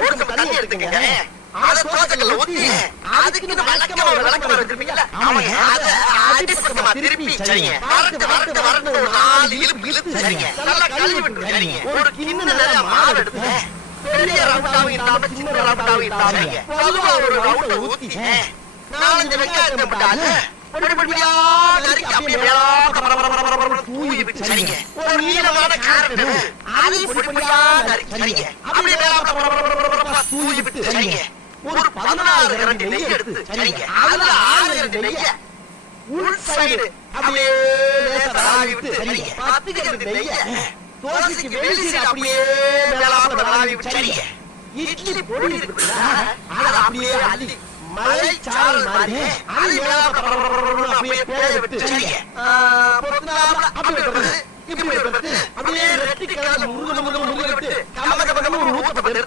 ஒரு கப் தண்ணி எடுத்துக்கங்க. அத தோசைக்கல்ல ஊத்தி அதுக்கு வழக்கமா ஒரு விளக்கமா வச்சிருப்பீங்கல்ல, ஆமாங்க, அத அடிப்பக்கமா திருப்பி சரிங்க. வரட்டு ஒரு 4 இழுப்பு சரிங்க. நல்லா கழுவி விட்டு சரிங்க. ஒரு கிண்ண நிறைய மாவு எடுத்து பெரிய ரவுண்டாவும் இல்லாம சின்ன ரவுண்டாவும் இல்லாம பொதுவா ஒரு ரவுண்ட ஊத்தி 4-5 வெங்காயத்தை போட்டால பொடியா நறுக்கி அப்படியே மேலாக்க தூவி விட்டு சரிங்க. ஒரு நீளமான கேரட் அது பொடியா நறுக்கி சரிங்க. அப்படியே மேலாக்க தூவி விட்டு சரிங்க. ஒரு 16 கரண்டி நெய் எடுத்து சரிங்க. அதுல 6 கரண்டி நெய்ய உள் சைடு அப்படியே தடவி விட்டு சரிங்க. 10 கரண்டி நெய்ய தோசைக்கு வெளி சைடு அப்படியே மேலாக்க தடவி விட்டு சரிங்க. இட்லி பொடி இருக்குல்ல, அத அப்படியே அள்ளி மலை சாரல் மாதிரி அது மேலாக்க அப்படியே பேய விட்டு சரிங்க. பொறுத்தாப்ல அப்படியே விடுறது, இப்படி விடுறது, அப்படியே ரெட்டி கலர்ல முருக விட்டு கமகமன்னு ஒரு ஊத்தப்பட்டு